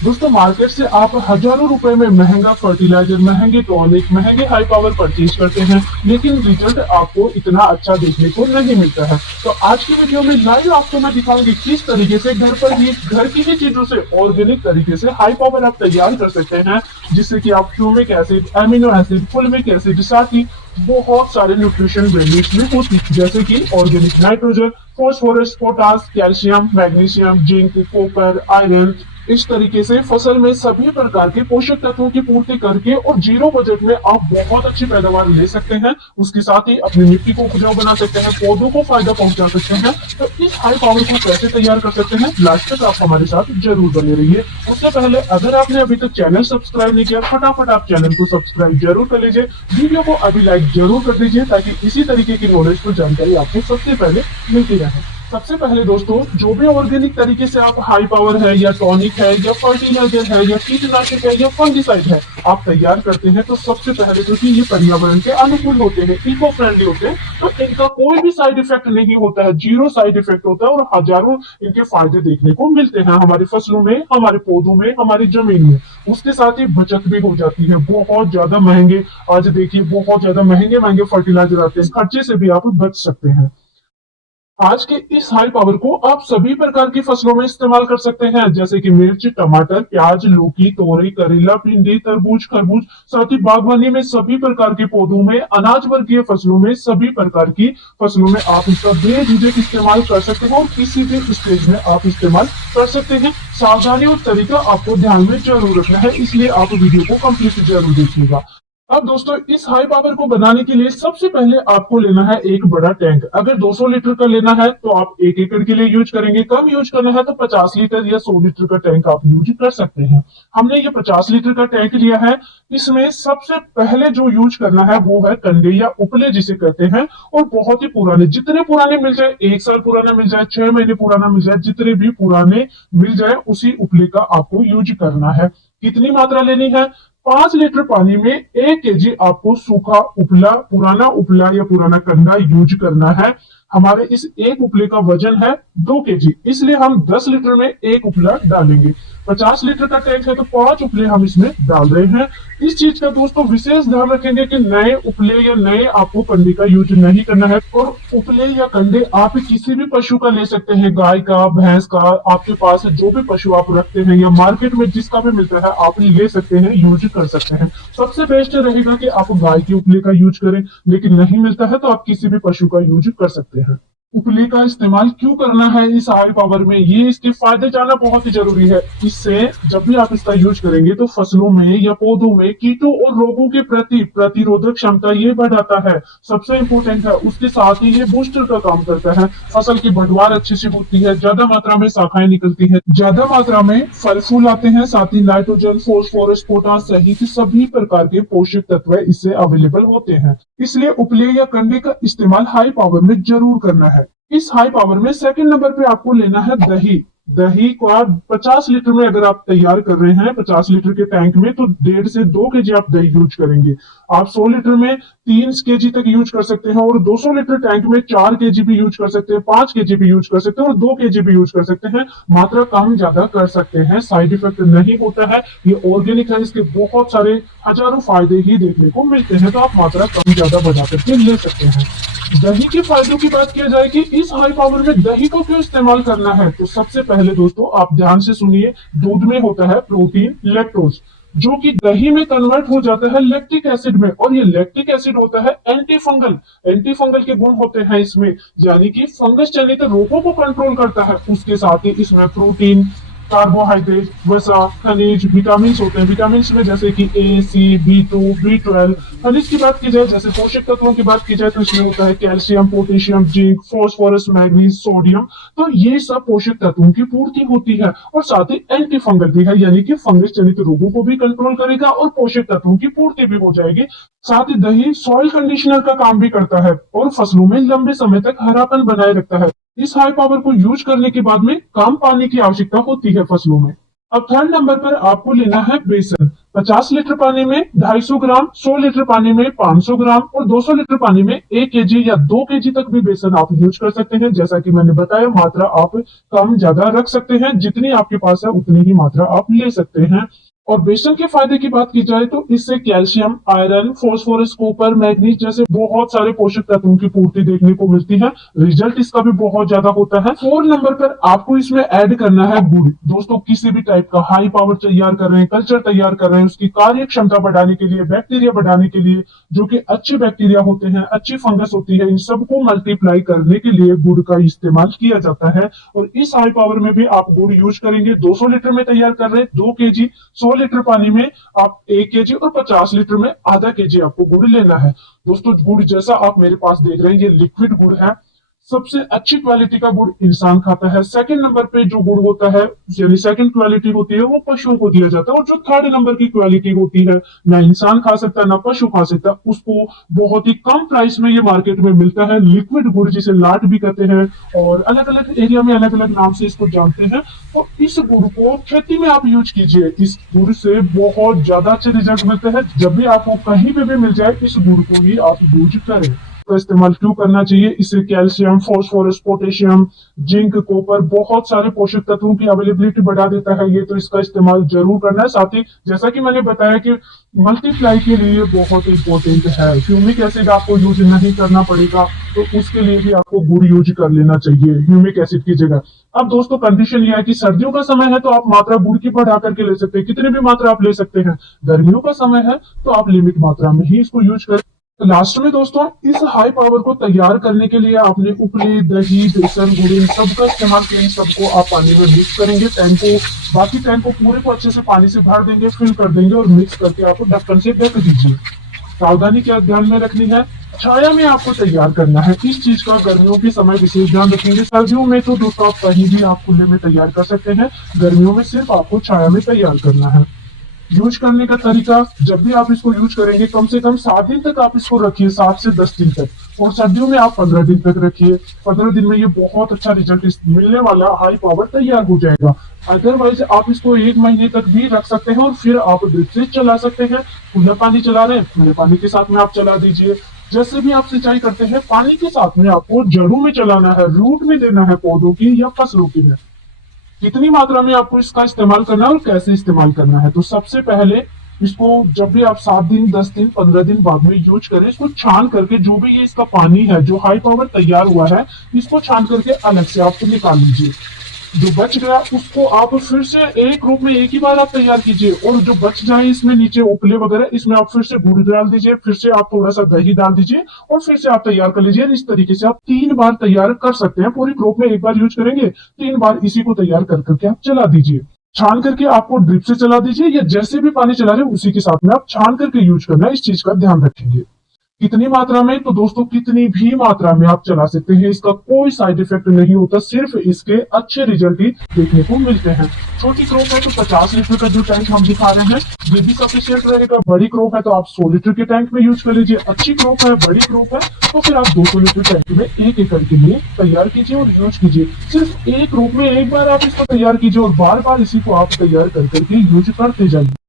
दोस्तों मार्केट से आप हजारों रुपए में महंगा फर्टिलाइजर, महंगे टॉनिक, महंगे हाई पावर परचेज करते हैं, लेकिन रिजल्ट आपको इतना अच्छा देखने को नहीं मिलता है। तो आज की वीडियो में लाइव आपको मैं दिखाऊंगी किस तरीके से घर पर ही, घर की ही चीजों से ऑर्गेनिक तरीके से हाई पावर आप तैयार कर सकते हैं, जिससे कि आप फ्यूमिक एसिड, एमिनो एसिड, फुलमिक एसिड, साथ ही बहुत सारे न्यूट्रिशन वैल्यू इसमें होती है, जैसे कि organic nitrogen, phosphorus, potash, calcium, magnesium, zinc, copper, iron. इस तरीके से फसल में सभी प्रकार के पोषक तत्वों की पूर्ति करके और जीरो बजट में आप बहुत अच्छी पैदावार ले सकते हैं। उसके साथ ही अपनी मिट्टी को उपजाऊ बना सकते हैं, पौधों को फायदा पहुंचा सकते हैं। तो इस हाई पावर को कैसे तैयार कर सकते हैं, लास्ट तक आप हमारे साथ जरूर बने रहिए। उससे पहले अगर आपने अभी तक चैनल सब्सक्राइब नहीं किया, फटाफट आप चैनल को सब्सक्राइब जरूर कर लीजिए, वीडियो को अभी लाइक जरूर कर दीजिए, ताकि इसी तरीके की नॉलेज को जानकारी आपको सबसे पहले मिलती रहे। सबसे पहले दोस्तों, जो भी ऑर्गेनिक तरीके से आप हाई पावर है या टॉनिक है या फर्टिलाइजर है या कीटनाशक है या फंगिसाइड है आप तैयार करते हैं, तो सबसे पहले तो ये पर्यावरण के अनुकूल होते हैं, इको फ्रेंडली होते हैं। तो इनका कोई भी साइड इफेक्ट नहीं होता है, जीरो साइड इफेक्ट होता है और हजारों इनके फायदे देखने को मिलते हैं हमारी फसलों में, हमारे पौधों में, हमारी जमीन में। उसके साथ ही बचत भी हो जाती है। बहुत ज्यादा महंगे, आज देखिए बहुत ज्यादा महंगे महंगे फर्टिलाइजर आते हैं, इस खर्चे से भी आप बच सकते हैं। आज के इस हाई पावर को आप सभी प्रकार की फसलों में इस्तेमाल कर सकते हैं, जैसे कि मिर्च, टमाटर, प्याज, लौकी, तोरई, करेला, भिंडी, तरबूज, खरबूज, साथ ही बागवानी में सभी प्रकार के पौधों में, अनाज वर्गीय फसलों में, सभी प्रकार की फसलों में आप इसका बेझिझक इस्तेमाल कर सकते हैं और किसी भी स्टेज में आप इस्तेमाल कर सकते हैं। सावधानी और तरीका आपको ध्यान में जरूर रखना है, इसलिए आप वीडियो को कंप्लीट जरूर देखिएगा। अब दोस्तों, इस हाई पावर को बनाने के लिए सबसे पहले आपको लेना है एक बड़ा टैंक। अगर 200 लीटर का लेना है तो आप 1 एकड़ के लिए यूज करेंगे, कम यूज करना है तो 50 लीटर या 100 लीटर का टैंक आप यूज कर सकते हैं। हमने ये 50 लीटर का टैंक लिया है। इसमें सबसे पहले जो यूज करना है वो है कंडे या उपले जिसे कहते हैं, और बहुत ही पुराने, जितने पुराने मिल जाए, 1 साल पुराना मिल जाए, 6 महीने पुराना मिल जाए, जितने भी पुराने मिल जाए उसी उपले का आपको यूज करना है। कितनी मात्रा लेनी है? 5 लीटर पानी में 1 केजी आपको सूखा उपला, पुराना उपला या पुराना कंडा यूज करना है। हमारे इस एक उपले का वजन है 2 केजी, इसलिए हम 10 लीटर में एक उपला डालेंगे। 50 लीटर का टैंक है तो 5 उपले हम इसमें डाल रहे हैं। इस चीज का दोस्तों विशेष ध्यान रखेंगे कि नए उपले या नए आपको कंडे का यूज नहीं करना है। और उपले या कंडे आप किसी भी पशु का ले सकते हैं, गाय का, भैंस का, आपके पास जो भी पशु आप रखते हैं या मार्केट में जिसका भी मिलता है आप ले सकते हैं, यूज कर सकते हैं। सबसे बेस्ट रहेगा कि आप गाय के उपले का यूज करें, लेकिन नहीं मिलता है तो आप किसी भी पशु का यूज कर सकते हैं। उपले का इस्तेमाल क्यों करना है इस हाई पावर में, ये इसके फायदे जानना बहुत ही जरूरी है। इससे जब भी आप इसका यूज करेंगे तो फसलों में या पौधों में कीटों और रोगों के प्रति प्रतिरोधक क्षमता ये बढ़ाता है, सबसे इंपॉर्टेंट है। उसके साथ ही ये बूस्टर का काम करता है, फसल की बढ़वार अच्छी से होती है, ज्यादा मात्रा में शाखाएं निकलती है, ज्यादा मात्रा में फल फूल आते हैं, साथ ही नाइट्रोजन, फॉस्फोरस, पोटास सहित सभी प्रकार के पोषक तत्व इससे अवेलेबल होते हैं। इसलिए उपले या कंडे का इस्तेमाल हाई पावर में जरूर करना है। इस हाई पावर में सेकंड नंबर पे आपको लेना है दही। दही को आप 50 लीटर में अगर आप तैयार कर रहे हैं 50 लीटर के टैंक में, तो 1.5 से 2 केजी आप दही यूज करेंगे। आप 100 लीटर में 3 केजी तक यूज कर सकते हैं, और 200 लीटर टैंक में 4 केजी भी यूज कर सकते हैं, 5 केजी भी यूज कर सकते हैं और 2 केजी भी यूज कर सकते हैं। मात्रा कम ज्यादा कर सकते हैं, साइड इफेक्ट नहीं होता है। ये ऑर्गेनिक है, इसके बहुत सारे हजारों फायदे ही देखने को मिलते हैं, तो आप मात्रा कम ज्यादा बढ़ा करके ले सकते हैं। दही के फायदों की बात की जाए कि इस हाई पावर में दही को क्यों इस्तेमाल करना है, तो सबसे पहले दोस्तों आप ध्यान से सुनिए। दूध में होता है प्रोटीन लैक्टोज, जो कि दही में कन्वर्ट हो जाता है लैक्टिक एसिड में, और ये लैक्टिक एसिड होता है एंटी फंगल। एंटी फंगल के गुण होते हैं इसमें, यानी कि फंगस जनित रोगों को कंट्रोल करता है। उसके साथ ही इसमें प्रोटीन, कार्बोहाइड्रेट, वसा, खनिज, विटामिन होते हैं। विटामिन में जैसे कि ए, सी, B2, B12। खनिज की बात की जाए, जैसे पोषक तत्वों की बात की जाए, तो इसमें होता है calcium, potassium, zinc, phosphorus, manganese, sodium. तो ये सब पोषक तत्वों की पूर्ति होती है, और साथ ही एंटी फंगल भी है, यानी कि फंगस जनित रोगों को भी कंट्रोल करेगा और पोषक तत्वों की पूर्ति भी हो जाएगी। साथ ही दही सॉइल कंडीशनर का काम भी करता है और फसलों में लंबे समय तक हरापन बनाए रखता है। इस हाई पावर को यूज करने के बाद में कम पानी की आवश्यकता होती है फसलों में। अब थर्ड नंबर पर आपको लेना है बेसन। 50 लीटर पानी में 250 ग्राम, 100 लीटर पानी में 500 ग्राम और 200 लीटर पानी में 1 केजी या 2 केजी तक भी बेसन आप यूज कर सकते हैं। जैसा कि मैंने बताया, मात्रा आप कम ज्यादा रख सकते हैं, जितनी आपके पास है उतनी ही मात्रा आप ले सकते हैं। और बेसन के फायदे की बात की जाए तो इससे calcium, iron, phosphorus, copper, manganese जैसे बहुत सारे पोषक तत्वों की पूर्ति देखने को मिलती है। रिजल्ट इसका भी बहुत ज्यादा होता है। 4 नंबर पर आपको इसमें ऐड करना है गुड़। दोस्तों, किसी भी टाइप का हाई पावर तैयार कर रहे हैं, कल्चर तैयार कर रहे हैं, उसकी कार्य क्षमता बढ़ाने के लिए, बैक्टीरिया बढ़ाने के लिए, जो कि अच्छे बैक्टीरिया होते हैं, अच्छी फंगस होती है, इन सबको मल्टीप्लाई करने के लिए गुड़ का इस्तेमाल किया जाता है। और इस हाई पावर में भी आप गुड़ यूज करेंगे। 200 लीटर में तैयार कर रहे हैं 2 केजी, 100 लीटर पानी में आप 1 केजी और 50 लीटर में आधा केजी आपको गुड़ लेना है। दोस्तों, गुड़ जैसा आप मेरे पास देख रहे हैं, ये लिक्विड गुड़ है। सबसे अच्छी क्वालिटी का गुड़ इंसान खाता है। सेकंड नंबर पे जो गुड़ होता है, यानी सेकंड क्वालिटी होती है, वो पशुओं को दिया जाता है। और जो थर्ड नंबर की क्वालिटी होती है, ना इंसान खा सकता ना पशु खा सकता, उसको बहुत ही कम प्राइस में ये मार्केट में मिलता है। लिक्विड गुड़, जिसे लाट भी कहते हैं और अलग अलग एरिया में अलग अलग नाम से इसको जानते हैं। तो इस गुड़ को खेती में आप यूज कीजिए। इस गुड़ से बहुत ज्यादा अच्छे रिजल्ट मिलते हैं। जब भी आपको कहीं पे भी मिल जाए, इस गुड़ को ही आप यूज करें। का इस्तेमाल क्यों करना चाहिए? इससे calcium, phosphorus, potassium, zinc, copper, बहुत सारे पोषक तत्वों की अवेलेबिलिटी बढ़ा देता है। ये तो इसका इस्तेमाल जरूर करना है। साथ ही जैसा कि मैंने बताया कि मल्टीप्लाई के लिए बहुत इंपॉर्टेंट है। ह्यूमिक एसिड आपको यूज नहीं करना पड़ेगा, तो उसके लिए भी आपको गुड़ यूज कर लेना चाहिए ह्यूमिक एसिड की जगह। अब दोस्तों, कंडीशन यह है कि सर्दियों का समय है तो आप मात्रा गुड़ की बढ़ा करके ले सकते हैं, कितनी भी मात्रा आप ले सकते हैं। गर्मियों का समय है तो आप लिमिट मात्रा में ही इसको यूज करें। लास्ट में दोस्तों, इस हाई पावर को तैयार करने के लिए आपने उपले, दही, बेसन, गुड़, इन सबका इस्तेमाल किया। इन सबको आप पानी में मिक्स करेंगे। बाकी टैंक को पूरे को अच्छे से पानी से भर देंगे, फिल कर देंगे और मिक्स करके आपको ढक्कन से ढक दीजिए। सावधानी क्या ध्यान में रखनी है? छाया में आपको तैयार करना है। इस चीज का गर्मियों के समय विशेष ध्यान रखेंगे। सर्दियों में तो दोस्तों आप कहीं भी आप खुले में तैयार कर सकते हैं। गर्मियों में सिर्फ आपको छाया में तैयार करना है। यूज करने का तरीका, जब भी आप इसको यूज करेंगे कम से कम 7 दिन तक आप इसको रखिए, 7 से 10 दिन तक। और सर्दियों में आप 15 दिन तक रखिए। 15 दिन में ये बहुत अच्छा रिजल्ट मिलने वाला हाई पावर तैयार हो जाएगा। अदरवाइज आप इसको 1 महीने तक भी रख सकते हैं और फिर आप ड्रिप से चला सकते हैं। खुला पानी चला रहे हैं, खुले पानी के साथ में आप चला दीजिए। जैसे भी आप सिंचाई करते हैं, पानी के साथ में आपको जड़ों में चलाना है, रूट में देना है पौधों की या फसलों की है। कितनी मात्रा में आपको इसका इस्तेमाल करना है और कैसे इस्तेमाल करना है? तो सबसे पहले इसको जब भी आप 7 दिन, 10 दिन, 15 दिन बाद में यूज करें, इसको छान करके जो भी ये इसका पानी है, जो हाई पावर तैयार हुआ है, इसको छान करके अलग से आपको निकाल लीजिए। जो बच गया उसको आप फिर से एक रूप में एक ही बार आप तैयार कीजिए। और जो बच जाए इसमें नीचे उपले वगैरह, इसमें आप फिर से गुड़ डाल दीजिए, फिर से आप थोड़ा सा दही डाल दीजिए और फिर से आप तैयार कर लीजिए। इस तरीके से आप 3 बार तैयार कर सकते हैं। पूरी क्रॉप में एक बार यूज करेंगे, 3 बार इसी को तैयार कर करके आप चला दीजिए। छान करके आपको ड्रिप से चला दीजिए या जैसे भी पानी चला रहे उसी के साथ में आप छान करके यूज करना है। इस चीज का ध्यान रखेंगे। कितनी मात्रा में? तो दोस्तों, कितनी भी मात्रा में आप चला सकते हैं। इसका कोई साइड इफेक्ट नहीं होता, सिर्फ इसके अच्छे रिजल्ट ही देखने को मिलते हैं। छोटी क्रॉप है तो 50 लीटर का जो टैंक हम दिखा रहे हैं ये भी सफिशियंट रहेगा। बड़ी क्रॉप है तो आप 100 लीटर के टैंक में यूज कर लीजिए। अच्छी क्रॉप है, बड़ी क्रॉप है तो फिर आप 200 लीटर टैंक में 1 एकड़ के लिए तैयार कीजिए और यूज कीजिए। सिर्फ एक क्रॉप में एक बार आप इसको तैयार कीजिए और बार बार इसी को आप तैयार कर करके यूज करते जाइए।